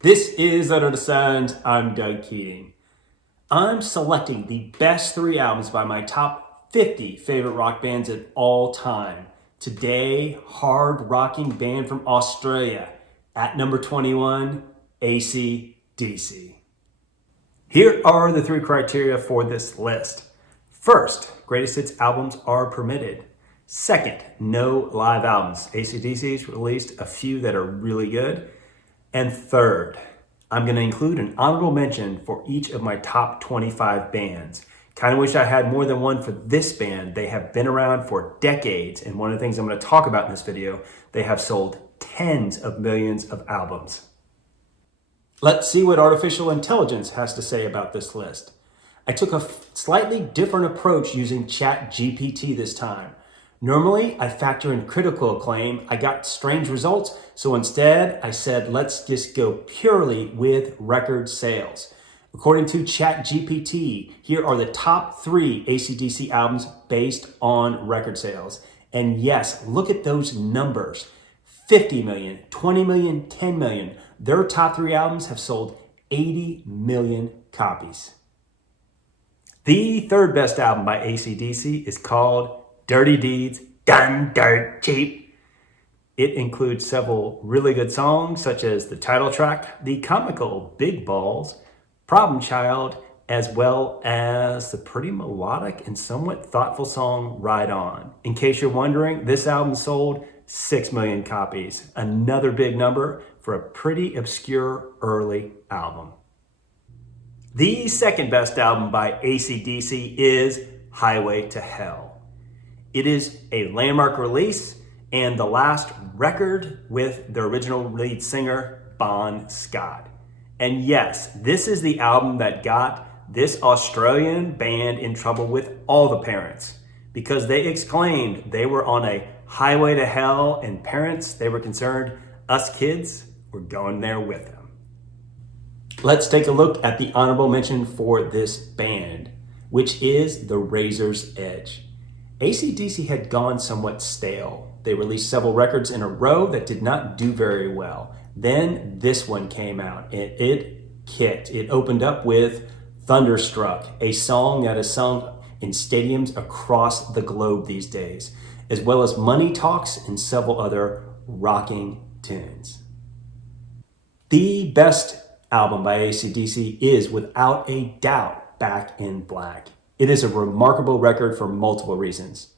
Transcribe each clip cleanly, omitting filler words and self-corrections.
This is Under the Sun. I'm Doug Keating. I'm selecting the best 3 albums by my top 50 favorite rock bands of all time. Today, hard rocking band from Australia. At number 21, AC/DC. Here are the 3 criteria for this list. First, greatest hits albums are permitted. Second, no live albums. AC/DC's released a few that are really good. And third, I'm going to include an honorable mention for each of my top 25 bands. Kind of wish I had more than one for this band. They have been around for decades, and one of the things I'm going to talk about in this video, they have sold tens of millions of albums. Let's see what artificial intelligence has to say about this list. I took a slightly different approach using ChatGPT this time. Normally, I factor in critical acclaim. I got strange results, so instead I said, let's just go purely with record sales. According to ChatGPT, here are the top 3 AC/DC albums based on record sales. And yes, look at those numbers. 50 million, 20 million, 10 million. Their top 3 albums have sold 80 million copies. The third best album by AC/DC is called Dirty Deeds, Done Dirt Cheap. It includes several really good songs, such as the title track, the comical Big Balls, Problem Child, as well as the pretty melodic and somewhat thoughtful song Ride On. In case you're wondering, this album sold 6 million copies, another big number for a pretty obscure early album. The second best album by AC/DC is Highway to Hell. It is a landmark release and the last record with the original lead singer, Bon Scott. And yes, this is the album that got this Australian band in trouble with all the parents because they exclaimed they were on a highway to hell, and parents, they were concerned us kids were going there with them. Let's take a look at the honorable mention for this band, which is The Razor's Edge. AC/DC had gone somewhat stale. They released several records in a row that did not do very well. Then this one came out and it kicked. It opened up with Thunderstruck, a song that is sung in stadiums across the globe these days, as well as Money Talks and several other rocking tunes. The best album by AC/DC is without a doubt Back in Black. It is a remarkable record for multiple reasons.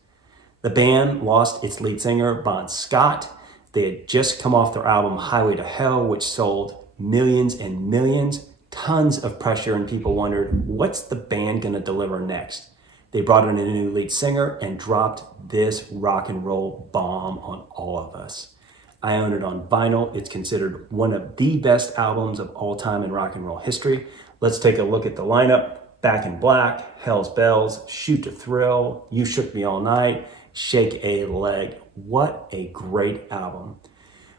The band lost its lead singer, Bon Scott. They had just come off their album Highway to Hell, which sold millions and millions, tons of pressure, and people wondered, what's the band gonna deliver next? They brought in a new lead singer and dropped this rock and roll bomb on all of us. I own it on vinyl. It's considered one of the best albums of all time in rock and roll history. Let's take a look at the lineup. Back in Black, Hell's Bells, Shoot to Thrill, You Shook Me All Night, Shake a Leg. What a great album.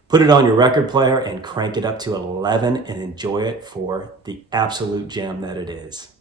Put it on your record player and crank it up to 11 and enjoy it for the absolute gem that it is.